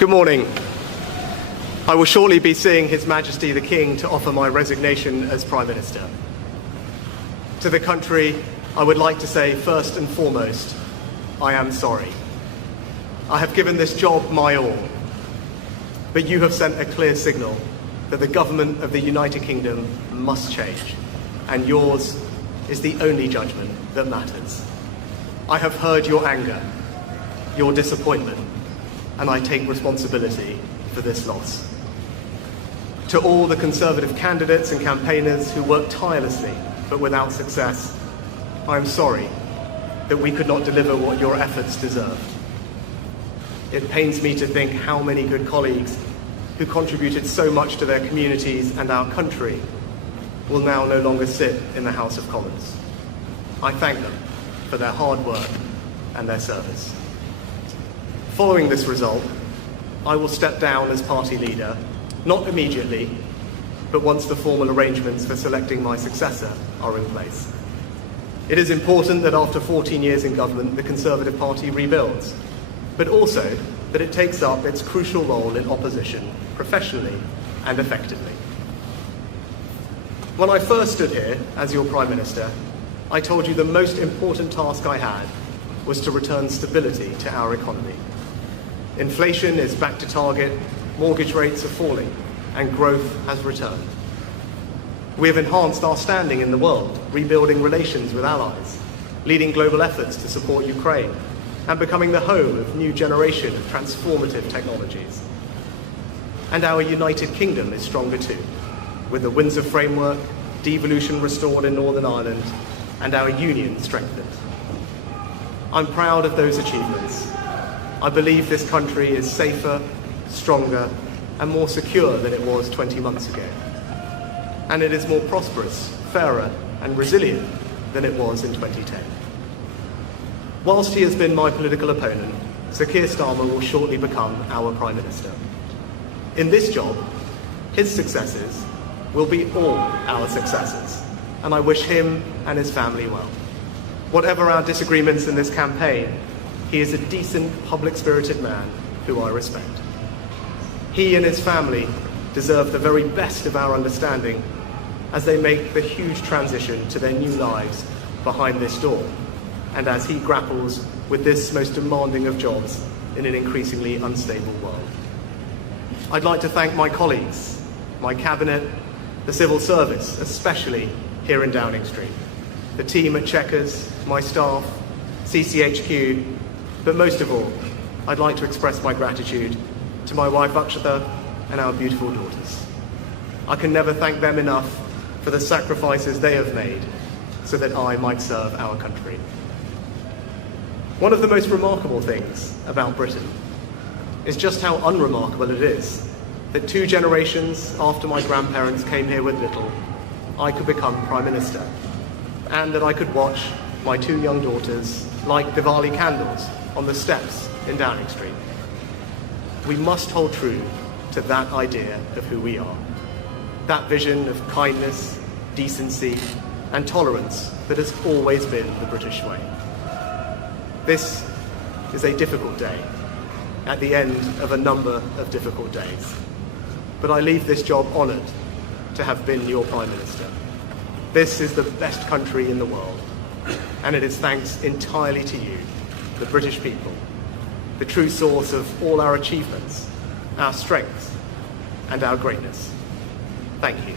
Good morning. I will shortly be seeing His Majesty the King to offer my resignation as Prime Minister. To the country, I would like to say first and foremost, I am sorry. I have given this job my all, but you have sent a clear signal that the government of the United Kingdom must change, and yours is the only judgment that matters. I have heard your anger, your disappointment, and I take responsibility for this loss. To all the Conservative candidates and campaigners who worked tirelessly but without success, I am sorry that we could not deliver what your efforts deserved. It pains me to think how many good colleagues who contributed so much to their communities and our country will now no longer sit in the House of Commons. I thank them for their hard work and their service. Following this result, I will step down as party leader, not immediately, but once the formal arrangements for selecting my successor are in place. It is important that after 14 years in government, the Conservative Party rebuilds, but also that it takes up its crucial role in opposition professionally and effectively. When I first stood here as your Prime Minister, I told you the most important task I had was to return stability to our economy. Inflation is back to target, mortgage rates are falling, and growth has returned. We have enhanced our standing in the world, rebuilding relations with allies, leading global efforts to support Ukraine, and becoming the home of a new generation of transformative technologies. And our United Kingdom is stronger too, with the Windsor Framework, devolution restored in Northern Ireland, and our union strengthened. I'm proud of those achievements. I believe this country is safer, stronger, and more secure than it was 20 months ago. And it is more prosperous, fairer, and resilient than it was in 2010. Whilst he has been my political opponent, Sir Keir Starmer will shortly become our Prime Minister. In this job, his successes will be all our successes, and I wish him and his family well. Whatever our disagreements in this campaign, he is a decent, public-spirited man who I respect. He and his family deserve the very best of our understanding as they make the huge transition to their new lives behind this door, and as he grapples with this most demanding of jobs in an increasingly unstable world. I'd like to thank my colleagues, my cabinet, the civil service, especially here in Downing Street, the team at Chequers, my staff, CCHQ, but most of all, I'd like to express my gratitude to my wife Akshata and our beautiful daughters. I can never thank them enough for the sacrifices they have made so that I might serve our country. One of the most remarkable things about Britain is just how unremarkable it is that 2 generations after my grandparents came here with little, I could become Prime Minister, and that I could watch my 2 young daughters light Diwali candles on the steps in Downing Street. We must hold true to that idea of who we are, that vision of kindness, decency, and tolerance that has always been the British way. This is a difficult day, at the end of a number of difficult days, but I leave this job honoured to have been your Prime Minister. This is the best country in the world, and it is thanks entirely to you, the British people, the true source of all our achievements, our strengths, and our greatness. Thank you.